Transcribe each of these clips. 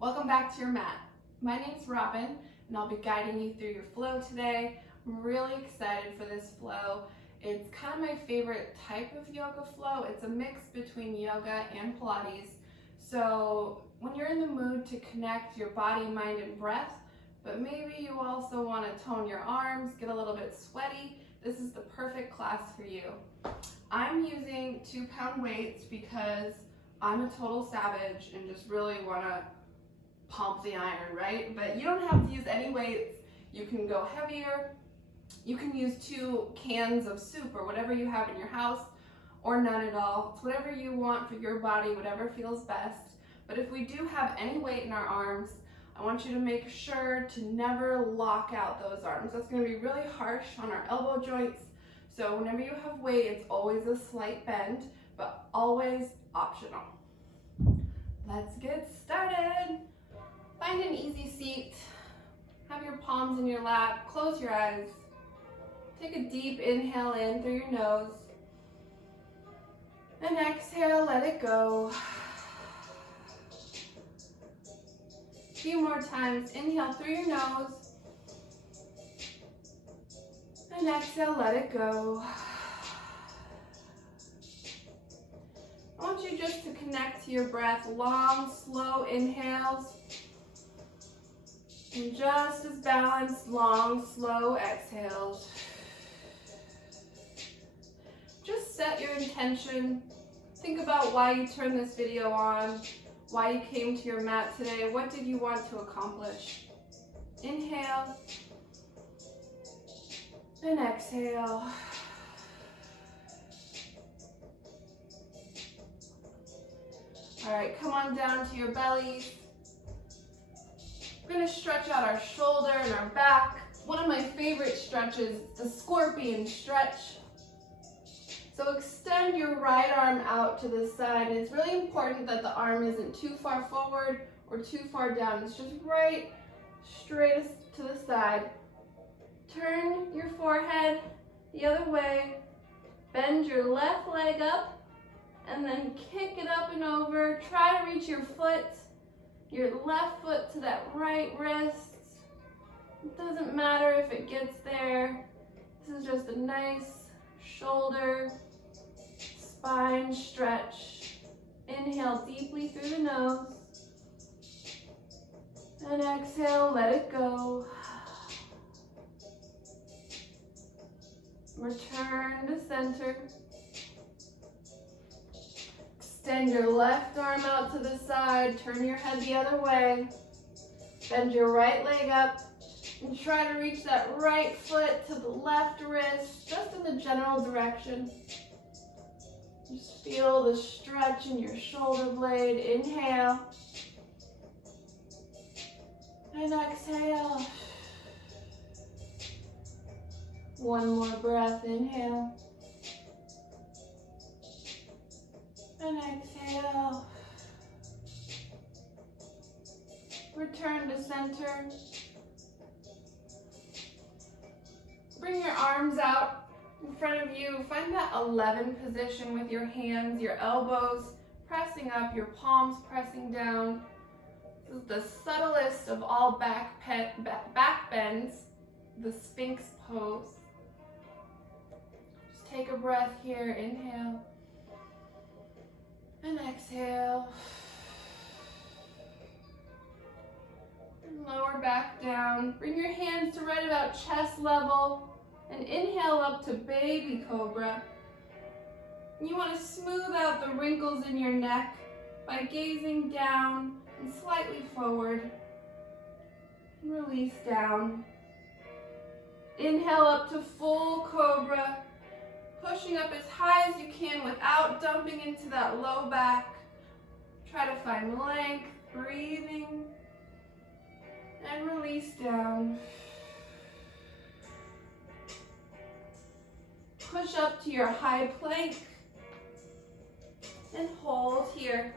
Welcome back to your mat. My name's Robin and I'll be guiding you through your flow today. I'm really excited for this flow. It's kind of my favorite type of yoga flow. It's a mix between yoga and Pilates. So when you're in the mood to connect your body, mind, and breath, but maybe you also want to tone your arms, get a little bit sweaty, this is the perfect class for you. I'm using 2-pound weights because I'm a total savage and just really want to pump the iron, right? But you don't have to use any weights. You can go heavier. You can use 2 cans of soup or whatever you have in your house, or none at all. It's whatever you want for your body, whatever feels best. But if we do have any weight in our arms, I want you to make sure to never lock out those arms. That's going to be really harsh on our elbow joints. So whenever you have weight, it's always a slight bend, but always optional. Let's get started. Find an easy seat. Have your palms in your lap. Close your eyes. Take a deep inhale in through your nose. And exhale, let it go. A few more times. Inhale through your nose. And exhale, let it go. I want you just to connect to your breath. Long, slow inhales. And just as balanced, long, slow exhales. Just set your intention. Think about why you turned this video on, why you came to your mat today. What did you want to accomplish? Inhale. And exhale. All right, come on down to your bellies. We're going to stretch out our shoulder and our back. One of my favorite stretches, the scorpion stretch. So extend your right arm out to the side. And it's really important that the arm isn't too far forward or too far down. It's just right straight to the side. Turn your forehead the other way. Bend your left leg up and then kick it up and over. Try to reach your left foot to that right wrist. It doesn't matter if it gets there. This is just a nice shoulder, spine stretch. Inhale deeply through the nose. And exhale, let it go. Return to center. Extend your left arm out to the side. Turn your head the other way. Bend your right leg up. And try to reach that right foot to the left wrist, just in the general direction. Just feel the stretch in your shoulder blade. Inhale. And exhale. One more breath. Inhale. And exhale. Return to center. Bring your arms out in front of you. Find that 11 position with your hands, your elbows pressing up, your palms pressing down. This is the subtlest of all back bends, the Sphinx pose. Just take a breath here. Inhale. And exhale. And lower back down. Bring your hands to right about chest level. And inhale up to baby cobra. You want to smooth out the wrinkles in your neck by gazing down and slightly forward. And release down. Inhale up to full cobra. Pushing up as high as you can without dumping into that low back. Try to find length, breathing, and release down. Push up to your high plank and hold here.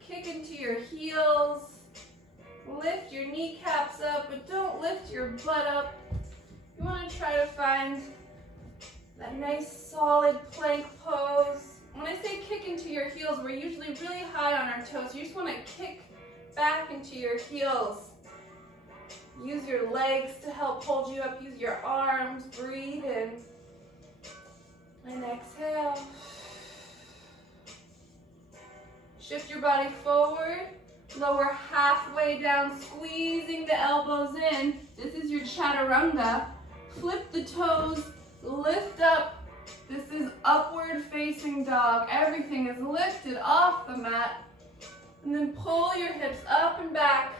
Kick into your heels. Lift your kneecaps up, but don't lift your butt up. You want to try to find that nice solid plank pose. When I say kick into your heels, we're usually really high on our toes. You just want to kick back into your heels. Use your legs to help hold you up. Use your arms. Breathe in. And exhale. Shift your body forward. Lower halfway down, squeezing the elbows in. This is your chaturanga. Flip the toes. Lift up. This is upward facing dog. Everything is lifted off the mat. And then pull your hips up and back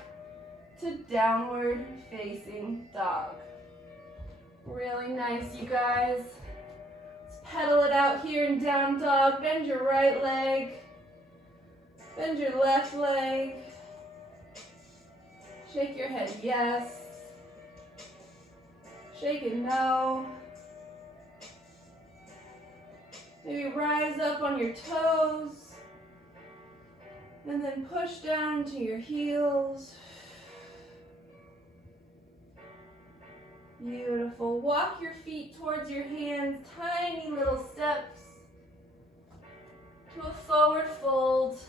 to downward facing dog. Really nice, you guys. Let's pedal it out here in down dog. Bend your right leg. Bend your left leg. Shake your head yes. Shake it no. Maybe rise up on your toes. And then push down to your heels. Beautiful. Walk your feet towards your hands, tiny little steps to a forward fold.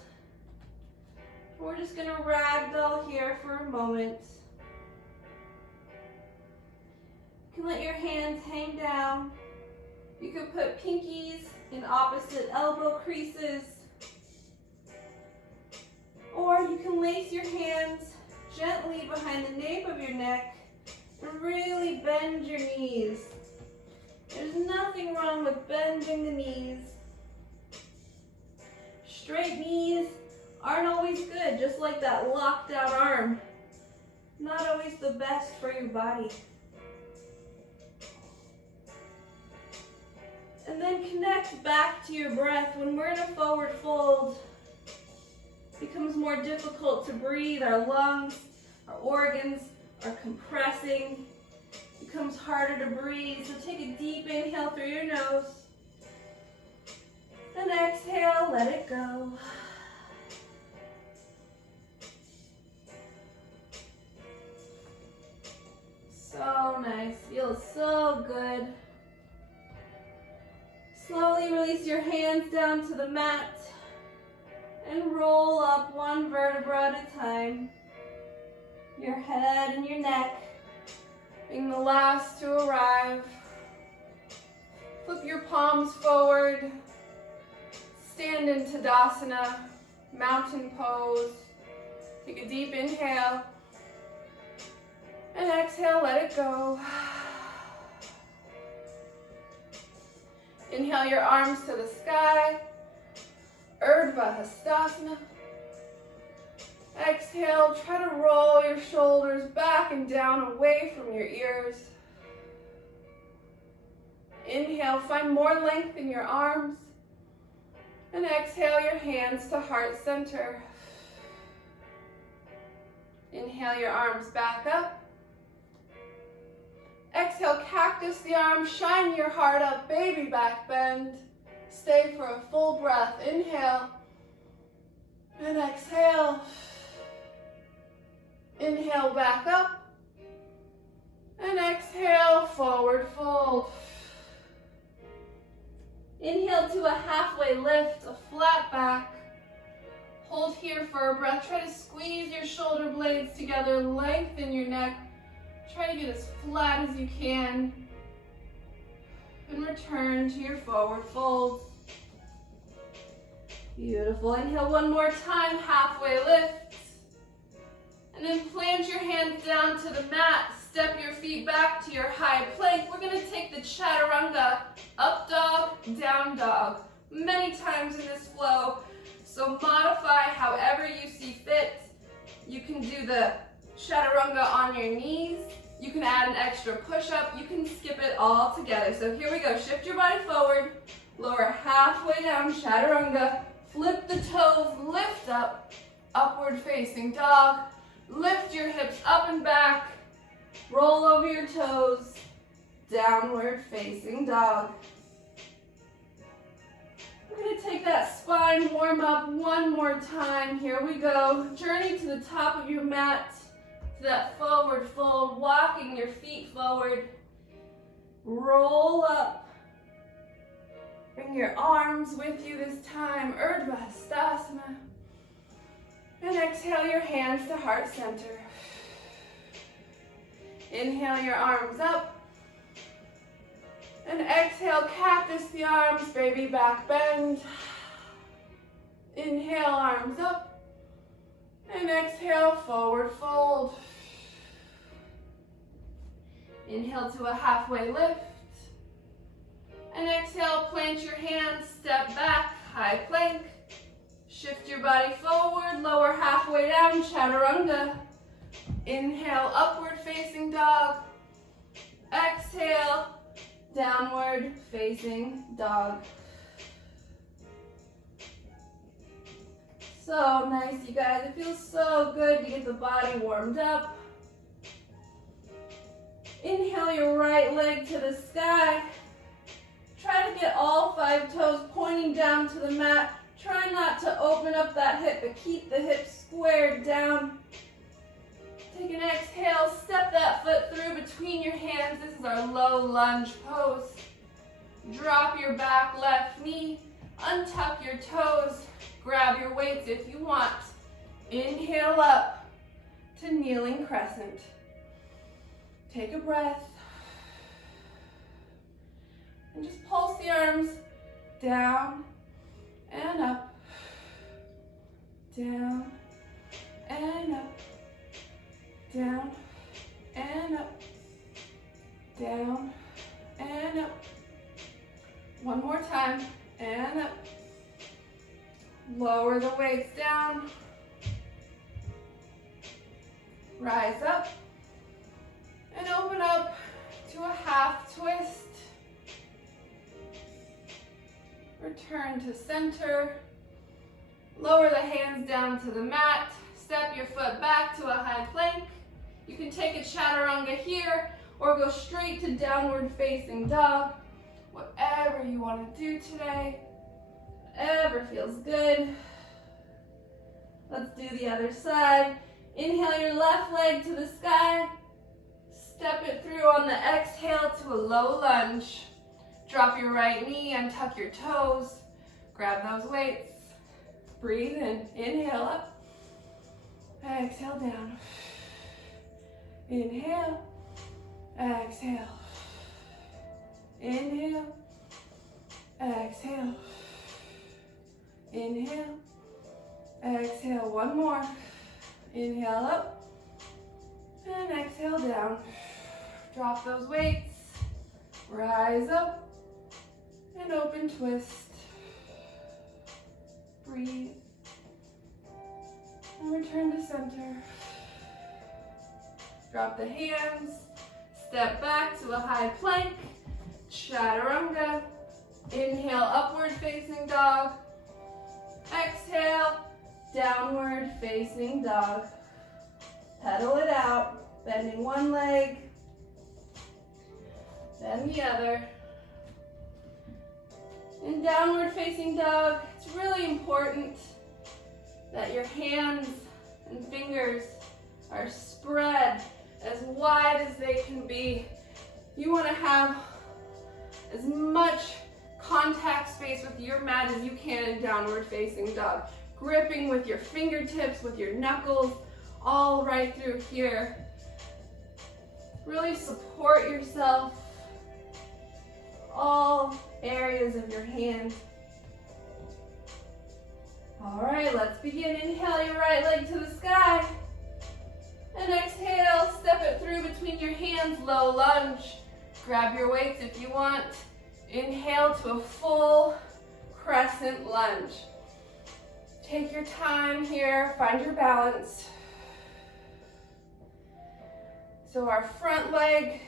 We're just going to ragdoll here for a moment. You can let your hands hang down. You can put pinkies in opposite elbow creases. Or you can lace your hands gently behind the nape of your neck and really bend your knees. There's nothing wrong with bending the knees. Straight knees aren't always good, just like that locked out arm. Not always the best for your body. And then connect back to your breath. When we're in a forward fold, it becomes more difficult to breathe. Our lungs, our organs are compressing. It becomes harder to breathe. So take a deep inhale through your nose. And exhale, let it go. So nice, feels so good. Slowly release your hands down to the mat and roll up one vertebra at a time. Your head and your neck being the last to arrive. Flip your palms forward. Stand in Tadasana, mountain pose. Take a deep inhale. And exhale, let it go. Inhale your arms to the sky. Urdhva Hastasana. Exhale, try to roll your shoulders back and down away from your ears. Inhale, find more length in your arms. And exhale your hands to heart center. Inhale your arms back up. Exhale, cactus the arms, shine your heart up, baby back bend. Stay for a full breath. Inhale and exhale. Inhale back up and exhale, forward fold. Inhale to a halfway lift, a flat back. Hold here for a breath. Try to squeeze your shoulder blades together, lengthen your neck. Try to get as flat as you can. And return to your forward fold. Beautiful. Inhale one more time, halfway lift. And then plant your hands down to the mat. Step your feet back to your high plank. We're going to take the chaturanga, up dog, down dog, many times in this flow. So modify however you see fit. You can do the chaturanga on your knees. You can add an extra push-up. You can skip it all together. So here we go. Shift your body forward. Lower halfway down, chaturanga. Flip the toes, lift up. Upward facing dog. Lift your hips up and back. Roll over your toes. Downward facing dog. We're going to take that spine warm up one more time. Here we go. Journey to the top of your mat. To that forward fold, walking your feet forward. Roll up. Bring your arms with you this time. Urdhva Hastasana. And And exhale your hands to heart center. Inhale your arms up. And exhale, cactus the arms, baby back bend. Inhale, arms up. And exhale, forward fold. Inhale to a halfway lift. And exhale, plant your hands, step back, high plank. Shift your body forward, lower halfway down, chaturanga. Inhale, upward facing dog. Exhale, downward facing dog. So nice, you guys. It feels so good to get the body warmed up. Inhale your right leg to the sky. Try to get all 5 toes pointing down to the mat. Try not to open up that hip, but keep the hips squared down. Take an exhale, step that foot through between your hands. This is our low lunge pose. Drop your back left knee, untuck your toes, grab your weights if you want. Inhale up to kneeling crescent. Take a breath. And just pulse the arms down and up, down and up, down and up, down and up. One more time, and up. Lower the weights down. Rise up and open up to a half twist. Return to center. Lower the hands down to the mat. Step your foot back to a high plank. You can take a chaturanga here or go straight to downward facing dog. Whatever you want to do today. Whatever feels good. Let's do the other side. Inhale your left leg to the sky. Step it through on the exhale to a low lunge. Drop your right knee, untuck your toes. Grab those weights. Breathe in. Inhale up. Exhale down. Inhale. Exhale. Inhale. Exhale. Inhale. Exhale. One more. Inhale up. And exhale down. Drop those weights. Rise up. And open twist. Breathe. And return to center. Drop the hands. Step back to a high plank. Chaturanga. Inhale, upward facing dog. Exhale, downward facing dog. Pedal it out. Bending one leg. Then the other. In downward facing dog, it's really important that your hands and fingers are spread as wide as they can be. You want to have as much contact space with your mat as you can in downward facing dog. Gripping with your fingertips, with your knuckles, all right through here. Really support yourself. All areas of your hand. All right, let's begin. Inhale your right leg to the sky. And exhale, step it through between your hands, low lunge. Grab your weights if you want. Inhale to a full crescent lunge. Take your time here, find your balance. So our front leg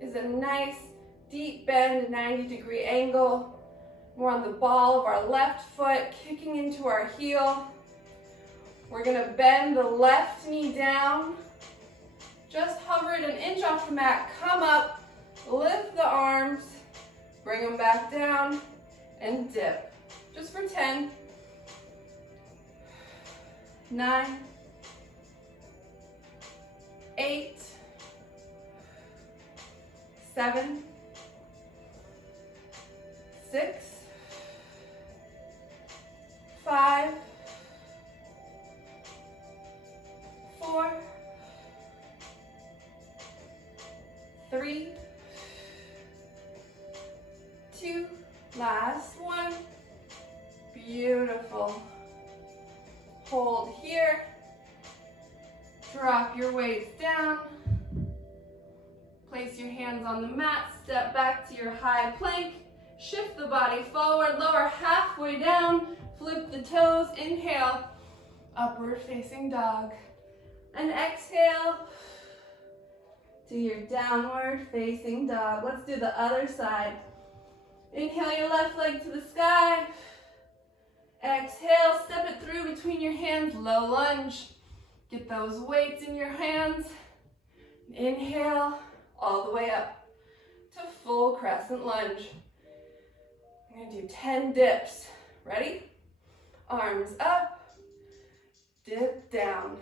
is a nice deep bend, 90-degree angle. We're on the ball of our left foot, kicking into our heel. We're gonna bend the left knee down. Just hover it an inch off the mat. Come up, lift the arms, bring them back down, and dip. Just for 10, 9, 8, 7, 6, 5, Last one. Beautiful. Hold here. Drop your weights down. Place your hands on the mat. Step back to your high plank. Shift the body forward. Lower halfway down. Flip the toes. Inhale. Upward facing dog. And exhale to your downward facing dog. Let's do the other side. Inhale your left leg to the sky. Exhale, step it through between your hands, low lunge. Get those weights in your hands. Inhale, all the way up to full crescent lunge. I'm gonna do 10 dips. Ready? Arms up, dip down.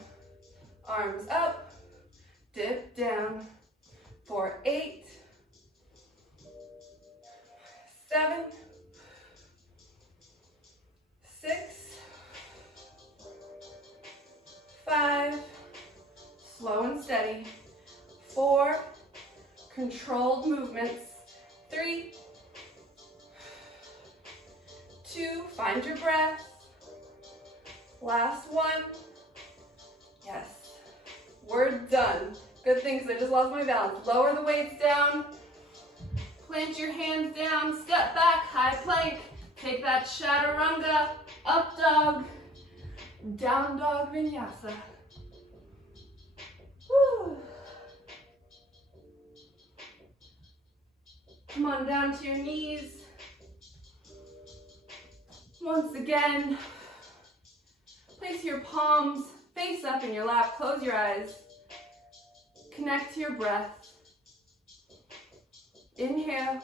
Arms up, dip down. For 8, 7, 6, 5, slow and steady. 4, controlled movements. 3, 2, find your breath. Last one. Yes, we're done. Good thing, because I just lost my balance. Lower the weights down. Plant your hands down. Step back, high plank. Take that chaturanga. Up dog. Down dog vinyasa. Woo. Come on down to your knees. Once again, place your palms face up in your lap. Close your eyes. Connect to your breath. Inhale.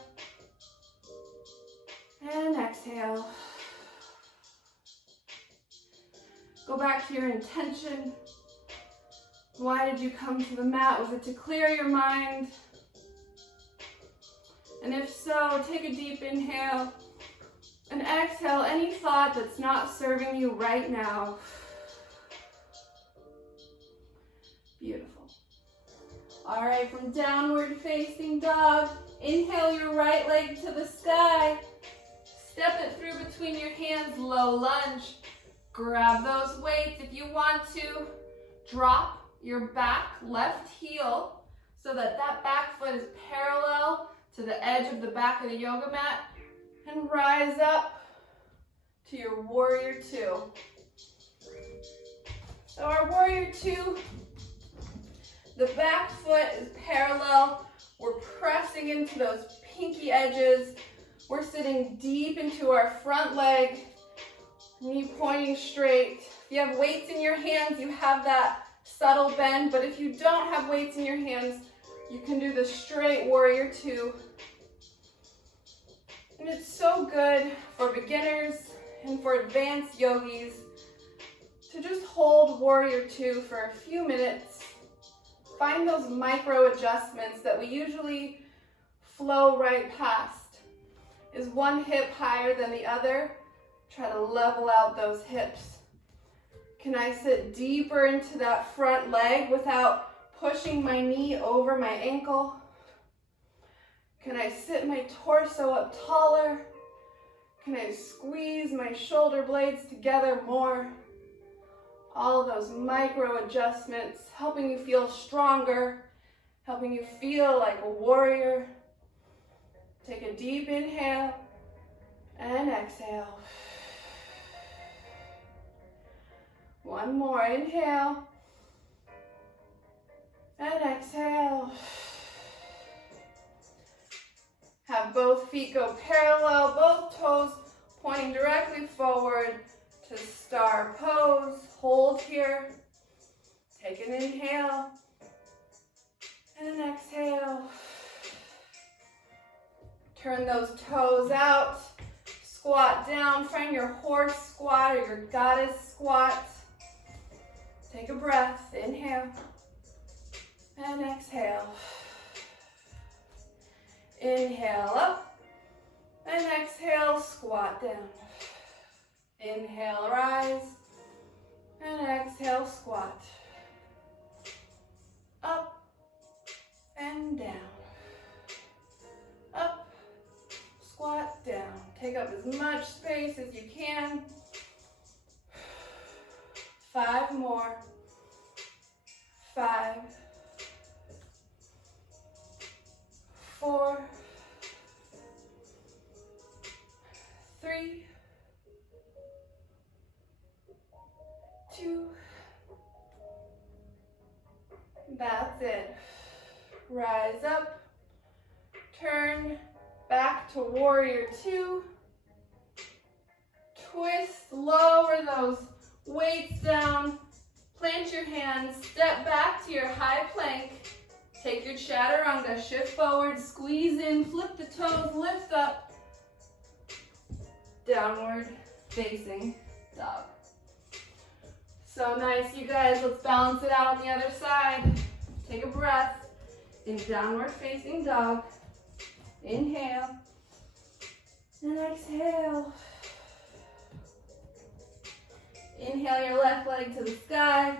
And exhale. Go back to your intention. Why did you come to the mat? Was it to clear your mind? And if so, take a deep inhale and exhale any thought that's not serving you right now. Beautiful. All right, from downward facing dog, inhale your right leg to the sky. Step it through between your hands, low lunge. Grab those weights. If you want to, drop your back left heel so that that back foot is parallel to the edge of the back of the yoga mat, and rise up to your warrior two. So our warrior two, the back foot is parallel. We're pressing into those pinky edges. We're sitting deep into our front leg, knee pointing straight. If you have weights in your hands, you have that subtle bend, but if you don't have weights in your hands, you can do the straight warrior two. And it's so good for beginners and for advanced yogis to just hold warrior two for a few minutes. Find those micro adjustments that we usually flow right past. Is one hip higher than the other? Try to level out those hips. Can I sit deeper into that front leg without pushing my knee over my ankle? Can I sit my torso up taller? Can I squeeze my shoulder blades together more? All those micro adjustments, helping you feel stronger, helping you feel like a warrior. Take a deep inhale and exhale. One more, inhale and exhale. Have both feet go parallel, both toes pointing directly forward to star pose. Hold here. Take an inhale and an exhale. Turn those toes out. Squat down. Find your horse squat or your goddess squat. Take a breath. Inhale and exhale. Inhale up and exhale, squat down. Inhale, rise, and exhale, squat. Up and down. Up, squat, down. Take as much space as you can. 5 more. 5, 4, 3, 2. That's it. Rise up. Turn back to warrior 2. Twist, lower those weights down. Plant your hands, step back to your high plank. Take your chaturanga, shift forward, squeeze in, flip the toes, lift up. Downward facing dog. So nice, you guys. Let's balance it out on the other side. Take a breath in downward facing dog. Inhale and exhale. Inhale your left leg to the sky.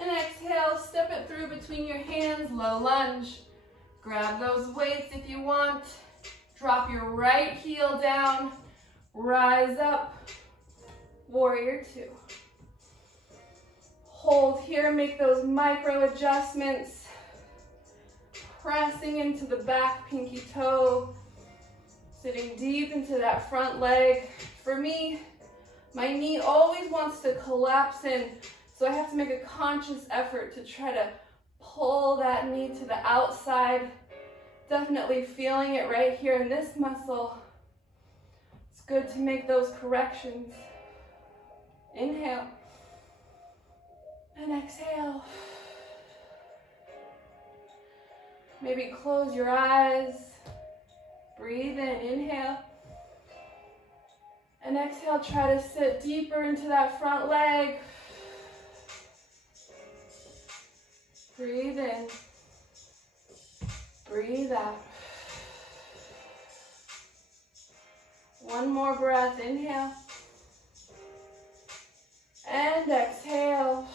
And exhale, step it through between your hands, low lunge. Grab those weights if you want. Drop your right heel down. Rise up, warrior 2. Hold here, make those micro adjustments. Pressing into the back pinky toe. Sitting deep into that front leg. For me, my knee always wants to collapse in, so I have to make a conscious effort to try to pull that knee to the outside. Definitely feeling it right here in this muscle. It's good to make those corrections. Inhale and exhale. Maybe close your eyes. Breathe in, inhale. And exhale, try to sit deeper into that front leg. Breathe in. Breathe out. One more breath, inhale. And exhale.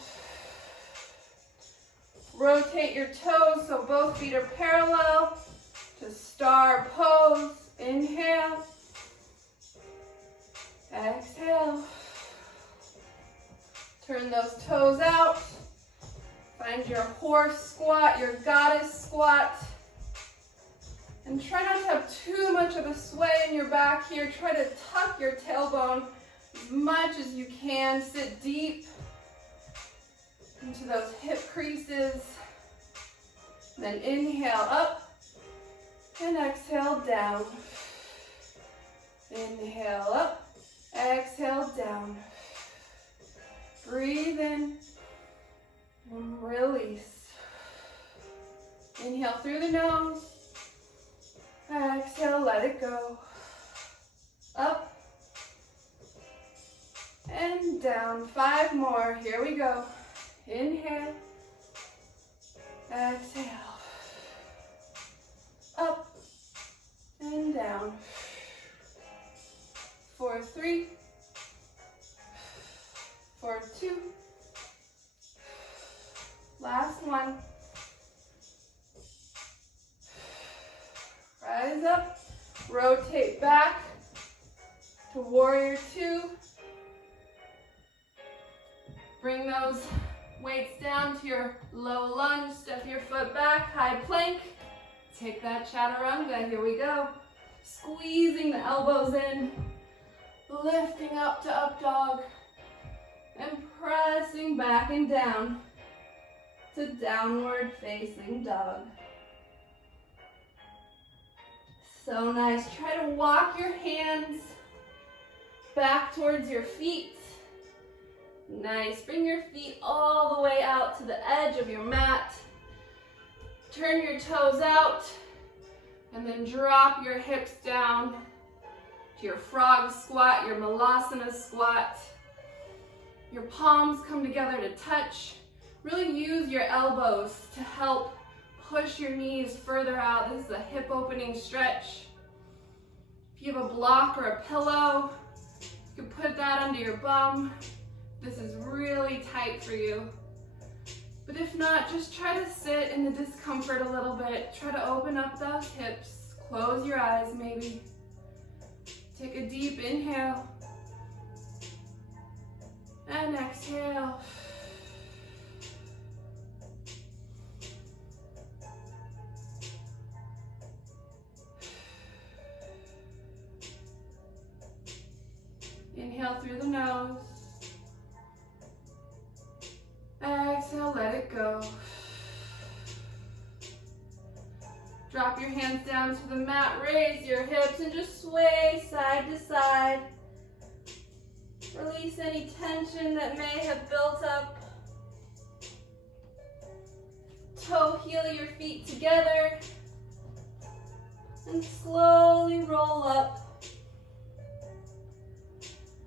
Rotate your toes so both feet are parallel to star pose. Inhale. Exhale. Turn those toes out. Find your horse squat, your goddess squat. And try not to have too much of a sway in your back here. Try to tuck your tailbone as much as you can. Sit deep into those hip creases. Then inhale up and exhale down. Inhale up. Exhale down. Breathe in and release. Inhale through the nose. Exhale, let it go. Up and down. 5 more. Here we go. Inhale. Exhale. Up and down. For 3, for 2, last one. Rise up, rotate back to warrior 2. Bring those weights down to your low lunge, step your foot back, high plank. Take that chaturanga, here we go. Squeezing the elbows in. Lifting up to up dog and pressing back and down to downward facing dog. So nice. Try to walk your hands back towards your feet. Nice. Bring your feet all the way out to the edge of your mat. Turn your toes out and then drop your hips down. Your frog squat, your malasana squat. Your palms come together to touch. Really use your elbows to help push your knees further out. This is a hip opening stretch. If you have a block or a pillow, you can put that under your bum. This is really tight for you. But if not, just try to sit in the discomfort a little bit. Try to open up those hips. Close your eyes maybe. Take a deep inhale and exhale. Inhale through the nose. Exhale, let it go. Drop your hands down to the mat, raise your hips and just sway side to side. Release any tension that may have built up. Toe heel your feet together and slowly roll up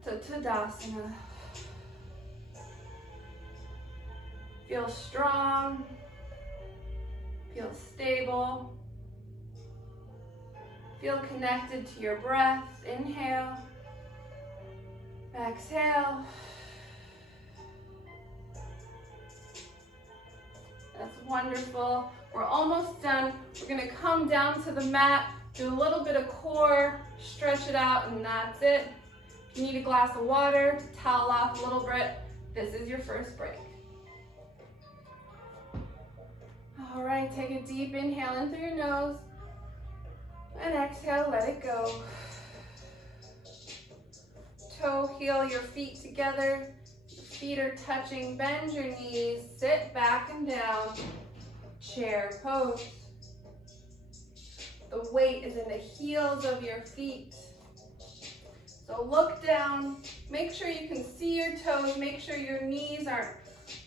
to Tadasana. Feel strong, feel stable, feel connected to your breath. Inhale, exhale. That's wonderful. We're almost done. We're gonna come down to the mat, do a little bit of core, stretch it out, and that's it. If you need a glass of water, towel off a little bit, this is your first break. All right, take a deep inhale in through your nose, and exhale, let it go. Toe heel your feet together, feet are touching, bend your knees, sit back and down, chair pose. The weight is in the heels of your feet. So look down, make sure you can see your toes, make sure your knees aren't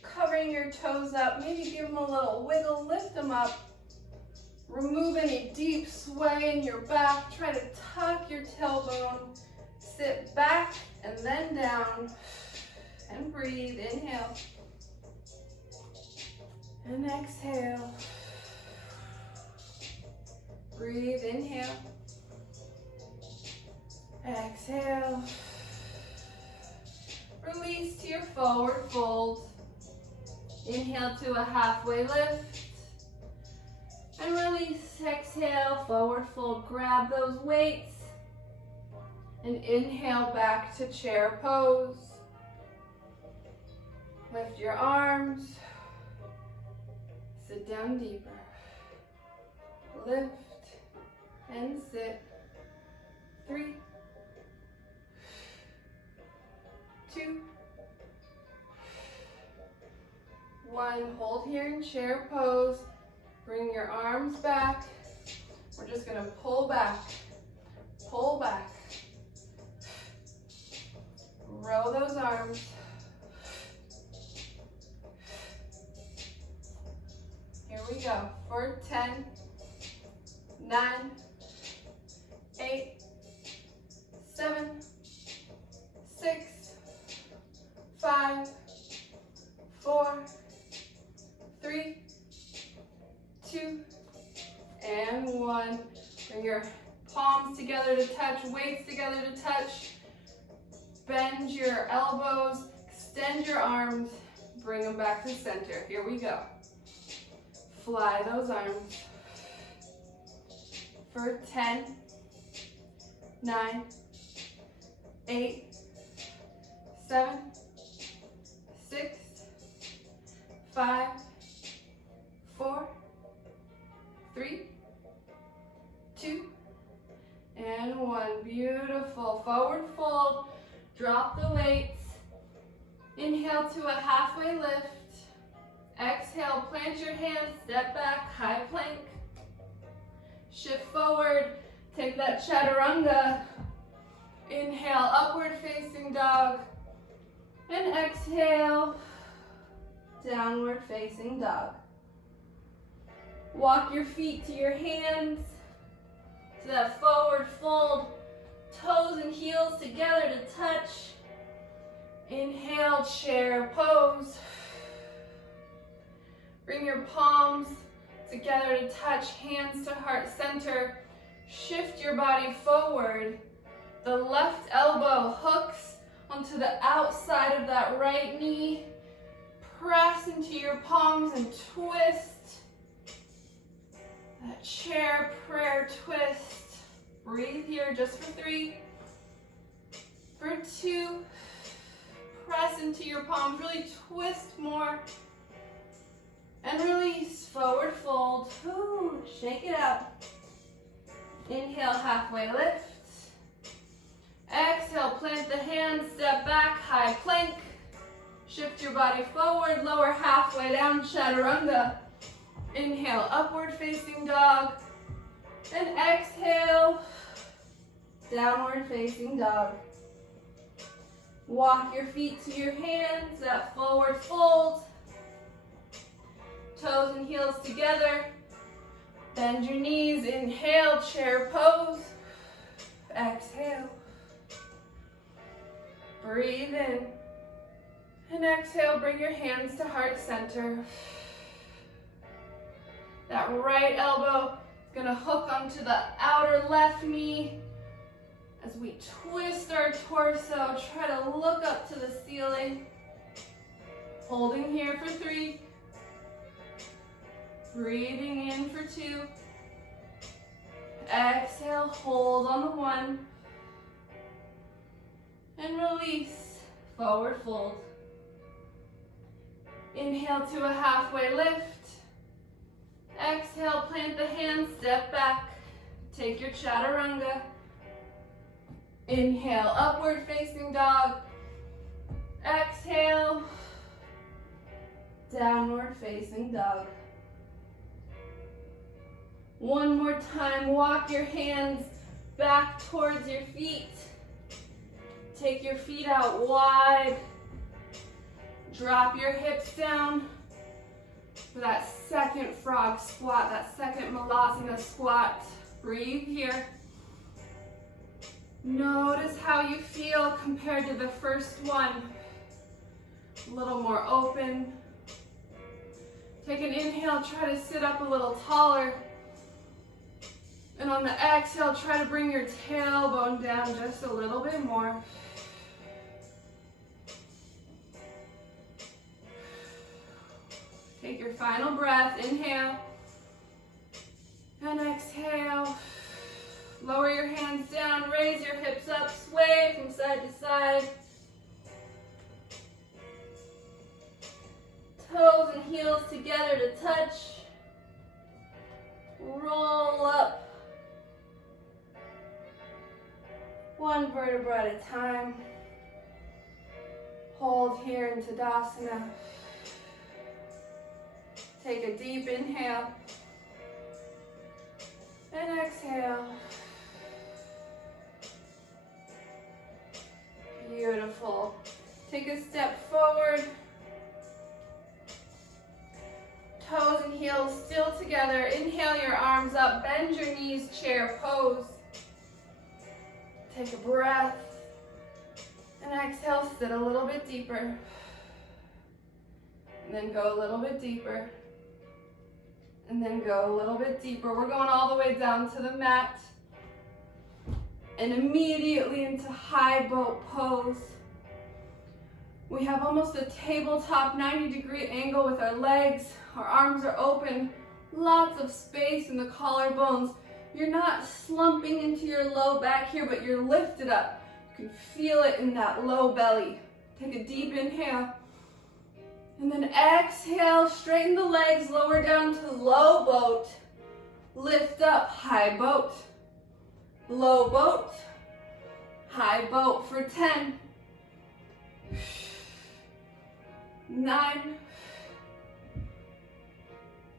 covering your toes up, maybe give them a little wiggle, lift them up. Remove any deep sway in your back, try to tuck your tailbone, sit back and then down, and breathe. Inhale, and exhale. Breathe, inhale, exhale. Release to your forward fold. Inhale to a halfway lift. And release, exhale, forward fold. Grab those weights. And inhale back to chair pose. Lift your arms. Sit down deeper. Lift and sit. 3, 2, 1. Hold here in chair pose. Bring your arms back. We're just gonna pull back. Pull back. Row those arms. Here we go. For 10, 9, 8, 7, 6, 5, 4, 3, 2, and 1. Bring your palms together to touch, weights together to touch. Bend your elbows, extend your arms, bring them back to center. Here we go. Fly those arms. For 10, 9, 8, 7, 6, 5, 4, 3, 2, and 1. Beautiful. Forward fold. Drop the weights. Inhale to a halfway lift. Exhale, plant your hands, step back, high plank. Shift forward, take that chaturanga. Inhale, upward facing dog. And exhale, downward facing dog. Walk your feet to your hands, to that forward fold. Toes and heels together to touch. Inhale, chair pose. Bring your palms together to touch, hands to heart center. Shift your body forward. The left elbow hooks onto the outside of that right knee. Press into your palms and twist. That chair prayer twist. Breathe here just for 3, For 2, press into your palms, really twist more. And release, forward fold. Ooh, shake it out. Inhale, halfway lift. Exhale, plant the hands, step back, high plank. Shift your body forward, lower halfway down, chaturanga. Inhale, upward facing dog. And exhale, downward facing dog. Walk your feet to your hands, that forward fold. Toes and heels together. Bend your knees, inhale, chair pose. Exhale. Breathe in. And exhale, bring your hands to heart center. That right elbow is gonna hook onto the outer left knee. As we twist our torso, try to look up to the ceiling. Holding here for 3. Breathing in for 2. Exhale, hold on the 1. And release, forward fold. Inhale to a halfway lift. Exhale, plant the hands, step back. Take your chaturanga. Inhale, upward facing dog. Exhale, downward facing dog. One more time, walk your hands back towards your feet. Take your feet out wide. Drop your hips down for that second frog squat, that second malasana squat. Breathe here. Notice how you feel compared to the first one. A little more open. Take an inhale, try to sit up a little taller. And on the exhale, try to bring your tailbone down just a little bit more. Take your final breath, inhale. And exhale. Lower your hands down, raise your hips up, sway from side to side. Toes and heels together to touch. Roll up. One vertebra at a time. Hold here in Tadasana. Take a deep inhale. And exhale. Beautiful. Take a step forward. Toes and heels still together. Inhale your arms up. Bend your knees, chair pose. Take a breath. And exhale, sit a little bit deeper. And then go a little bit deeper. And then go a little bit deeper. We're going all the way down to the mat. And immediately into high boat pose. We have almost a tabletop 90-degree angle with our legs. Our arms are open. Lots of space in the collarbones. You're not slumping into your low back here, but you're lifted up. You can feel it in that low belly. Take a deep inhale. And then exhale, straighten the legs, lower down to low boat. Lift up, high boat. Low boat, high boat for 10, 9,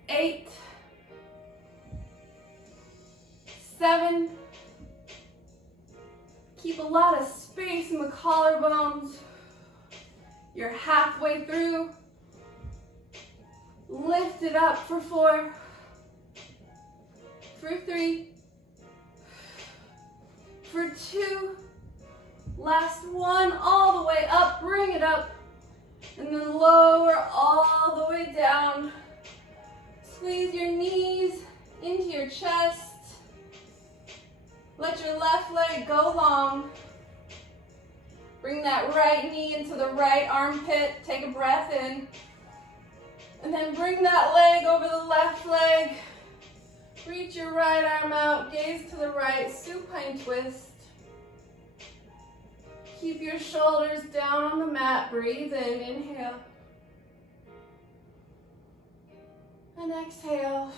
8, 7. Keep a lot of space in the collarbones. You're halfway through. Lift it up for 4, for 3, for 2, last one, all the way up, bring it up, and then lower all the way down. Squeeze your knees into your chest. Let your left leg go long. Bring that right knee into the right armpit. Take a breath in. And then bring that leg over the left leg. Reach your right arm out. Gaze to the right. Supine twist. Keep your shoulders down on the mat. Breathe in, inhale. And exhale.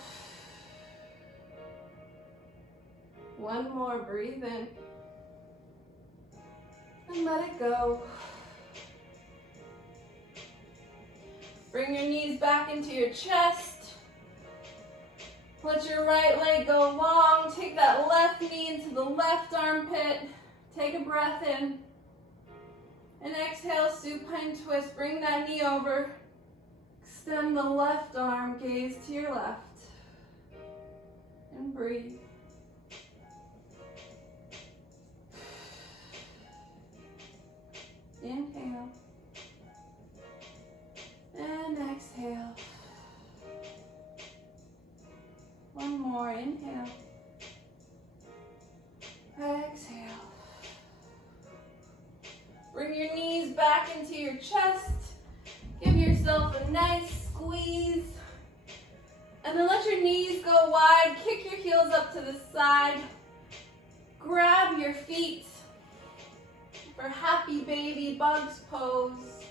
One more, breathe in. And let it go. Bring your knees back into your chest. Let your right leg go long. Take that left knee into the left armpit. Take a breath in. And exhale, supine twist. Bring that knee over. Extend the left arm, gaze to your left. And breathe. Inhale. And exhale. One more, inhale. Exhale. Bring your knees back into your chest. Give yourself a nice squeeze. And then let your knees go wide. Kick your heels up to the side. Grab your feet for happy baby bugs pose.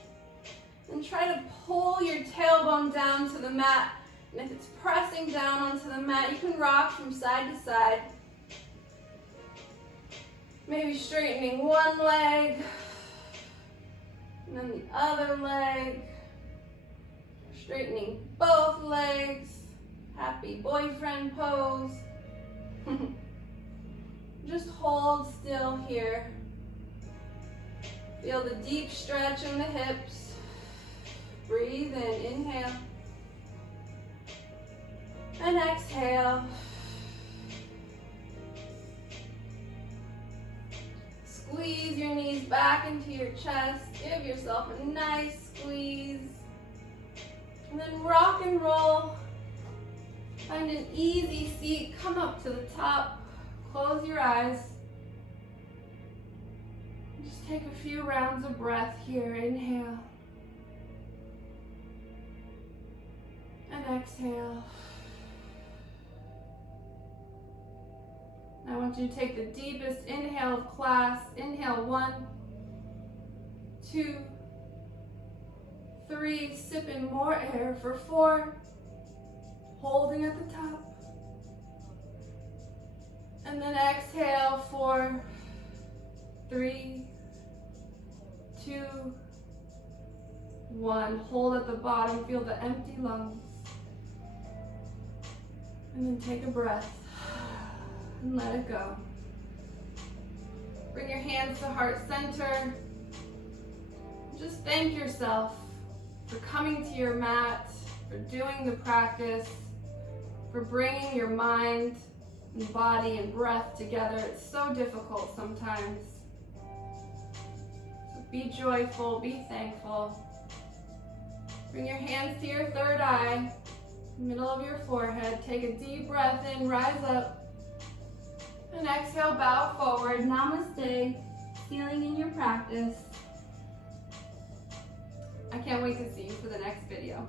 And try to pull your tailbone down to the mat. And if it's pressing down onto the mat, you can rock from side to side. Maybe straightening one leg, and then the other leg. Straightening both legs. Happy boyfriend pose. Just hold still here. Feel the deep stretch in the hips. Breathe in, inhale. And exhale. Squeeze your knees back into your chest. Give yourself a nice squeeze. And then rock and roll. Find an easy seat. Come up to the top. Close your eyes. Just take a few rounds of breath here. Inhale. And exhale. I want you to take the deepest inhale of class. Inhale, 1, 2, 3. Sip in more air for 4. Holding at the top. And then exhale, 4, 3, 2, 1. Hold at the bottom. Feel the empty lungs. And then take a breath. And let it go. Bring your hands to heart center. Just thank yourself for coming to your mat, for doing the practice, for bringing your mind and body and breath together. It's so difficult sometimes. So be joyful, be thankful. Bring your hands to your third eye, middle of your forehead. Take a deep breath in, rise up. And exhale, bow forward. Namaste. Feeling in your practice. I can't wait to see you for the next video.